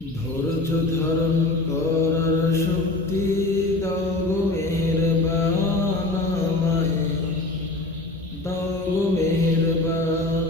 ধৈর্য ধারণ করার শক্তি দাও গো মেহেরবান আমায়। দাও গো মেহেরবান।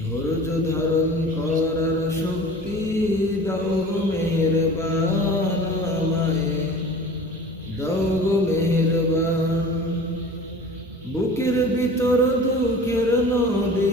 ধৈর্য ধারণ করার শক্তি দাও গো মেহেরবান আমায়। দাও গো মেহেরবান। বুকের ভিতর দুঃখের নদী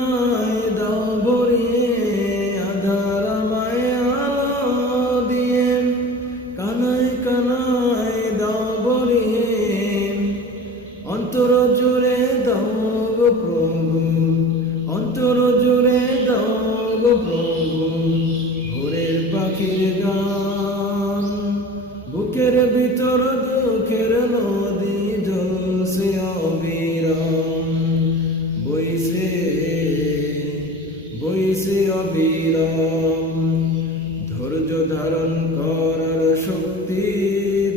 কানাই দাও ভরিয়ে অন্তর জুড়ে দাও গো প্রভু, অন্তর জুড়ে দাও গো প্রভু। ভোরের পাখির গান, বুকের ভিতর দুঃখের নদী জলসে অবিরাম। বইছে বইছে অবিরাম। ধারণ করার শক্তি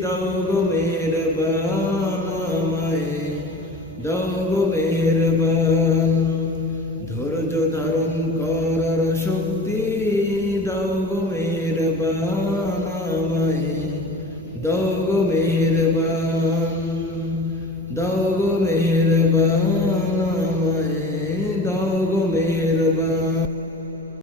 দাও গো মেহেরবান আমায় দাও গো মেহেরবান। ধৈর্য ধারণ করার শক্তি দাও গো মেহেরবান আমায় দাও গো মেহেরবান, দাও গো মেহেরবান।